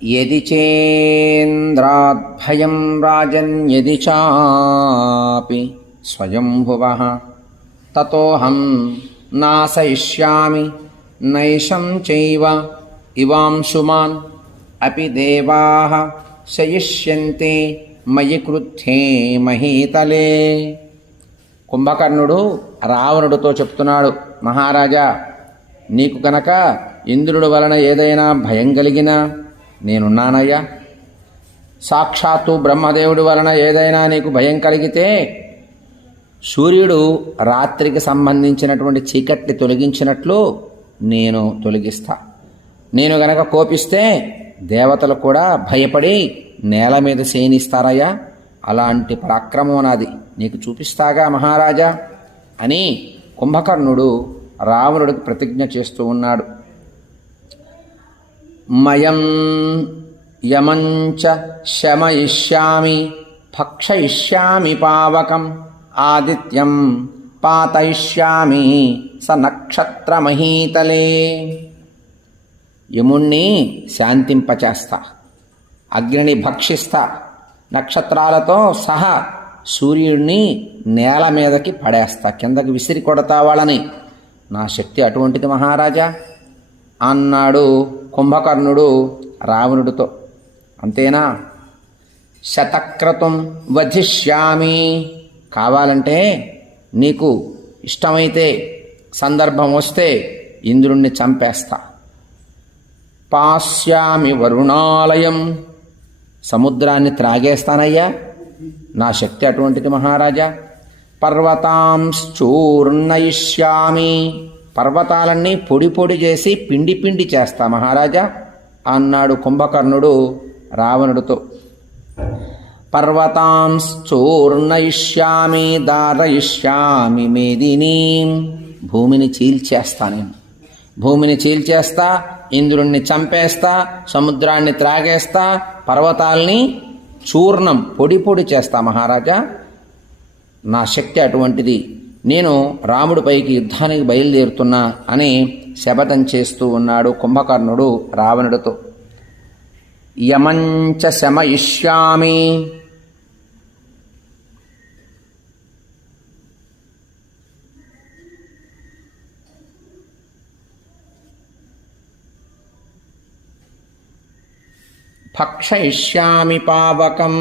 యది చేంద్రాద్భయం రాజన్ యది చాపి స్వయంభువః తతోహం నాశయిష్యామి నైషం చైవ ఇవాంశుమాన్ అపి దేవాః శయిష్యంతే మయి క్రుద్ధే మహీతలే. కుంభకర్ణుడు రావణుడితో చెప్తున్నాడు, మహారాజా, నీకు కనుక ఇంద్రుడి వలన ఏదైనా భయం కలిగినా నేనున్నానయ్యా. సాక్షాత్తు బ్రహ్మదేవుడి వలన ఏదైనా నీకు భయం కలిగితే సూర్యుడు రాత్రికి సంబంధించినటువంటి చీకటిని తొలగించినట్లు నేను తొలగిస్తా. నేను గనక కోపిస్తే దేవతలు కూడా భయపడి నేల మీద శయనిస్తారయ్యా. అలాంటి పరాక్రమం నాది, నీకు చూపిస్తాగా మహారాజా అని కుంభకర్ణుడు రావణుడికి ప్రతిజ్ఞ చేస్తూ ఉన్నాడు. మయం యమంచ శమయిష్యామి భక్షయిష్యామి పావకం ఆదిత్యం పాతయిష్యామి స నక్షత్రమహీతలే. యముణ్ణి శాంతింపచేస్తా, అగ్నిని భక్షిస్తా, నక్షత్రాలతో సహా సూర్యుడిని నేల మీదకి పడేస్తా, కిందకి విసిరి కొడతా వాళ్ళని. నా శక్తి అటువంటిది మహారాజా అన్నాడు కుంభకర్ణుడు రావణుడితో. అంతేనా? శతక్రతుం వధిష్యామి, కావాలంటే నీకు ఇష్టమైతే సందర్భం వస్తే ఇంద్రుణ్ణి చంపేస్తా. పాస్యామి వరుణాలయం, సముద్రాన్ని త్రాగేస్తానయ్యా. నా శక్తి అటువంటిది మహారాజా. పర్వతాంశ్చూర్ణయిష్యామి, పర్వతాలన్నీ పొడి పొడి చేసి పిండి పిండి చేస్తా మహారాజా అన్నాడు కుంభకర్ణుడు రావణుడితో. పర్వతాంశ్చూర్ణయిష్యామి దారయిష్యామి మేదినీం, భూమిని చీల్చేస్తా నేను, భూమిని చీల్చేస్తా, ఇంద్రుణ్ణి చంపేస్తా, సముద్రాన్ని త్రాగేస్తా, పర్వతాల్ని చూర్ణం పొడి పొడి చేస్తా మహారాజా. నా శక్తి అటువంటిది, నేను రాముడిపైకి యుద్ధానికి బయలుదేరుతున్నా అని శపథం చేస్తూ ఉన్నాడు కుంభకర్ణుడు రావణుడితో. యమంచ శమయిష్యామి, భక్షయిష్యామి పావకం